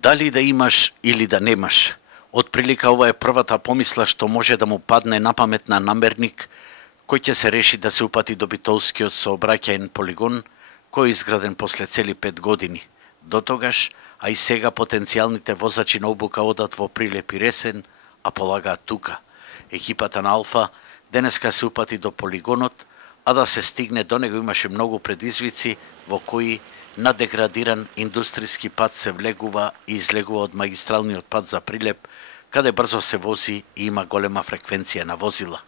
Дали да имаш или да немаш? Отприлика ова е првата помисла што може да му падне на памет на намерник кој ќе се реши да се упати до битолскиот сообраќаен полигон, кој е изграден после цели 5 години. До тогаш, а и сега потенцијалните возачи на обука одат во Прилеп и Ресен, а полагаат тука. Екипата на Алфа денеска се упати до полигонот, а да се стигне до него имаше многу предизвици во кои на деградиран индустријски пат се влегува и излегува од магистралниот пат за Прилеп, каде брзо се вози и има голема фреквенција на возила.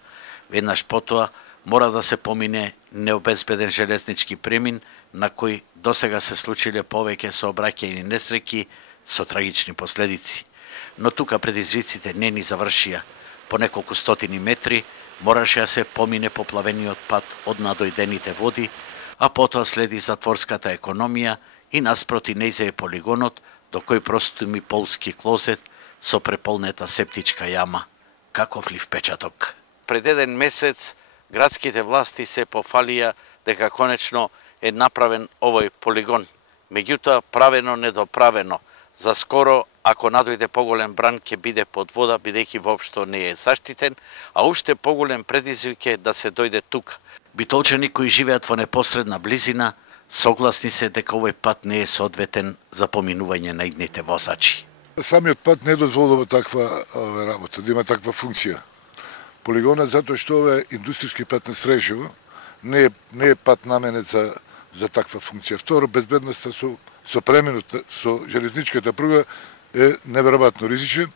Веднаш потоа мора да се помине необезбеден железнички премин на кој досега се случиле повеќе сообраќајни несреќи со трагични последици. Но тука предизвиците не ни завршија. По неколку стотини метри мораше да се помине поплавениот пат од надојдените води, а потоа следи затворската економија и наспроти нејзе е полигонот до кој простуми полски клозет со преполнета септичка јама. Каков ли впечаток? Пред еден месец градските власти се пофалија дека конечно е направен овој полигон. Меѓутоа правено недоправено. За скоро, ако надојде поголем бран, ќе биде под вода, бидејќи воопшто не е заштитен, а уште поголем предизвик е да се дојде тука. Битолчани кои живеат во непосредна близина, согласни се дека овој пат не е соодветен за поминување на идните возачи. Самиот пат не дозволува таква работа, да има таква функција. Полигонот затоа што ова е индустријски пат на Стрежево, не е пат наменет за таква функција. Второ, безбедноста со преминот со железничката пруга е неверојатно ризичен.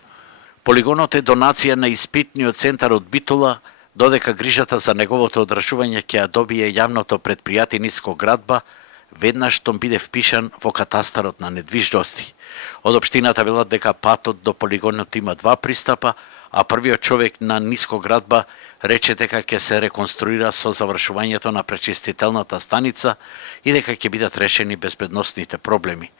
Полигонот е донација на испитниот центар од Битола, додека грижата за неговото одржување ќе ја добие јавното предпријатие Нискоградба, веднаш штом биде впишан во катастарот на недвижности. Од општината велат дека патот до полигонот има 2 пристапа, а првиот човек на Нискоградба рече дека ќе се реконструира со завршувањето на пречистителната станица и дека ќе бидат решени безбедносните проблеми.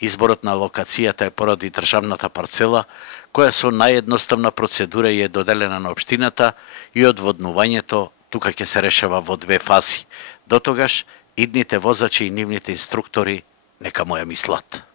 Изборот на локацијата е поради државната парцела, која со наједноставна процедура е доделена на општината и одводнувањето тука ќе се решава во 2 фази. До тогаш, идните возачи и нивните инструктори нека му ја мислат.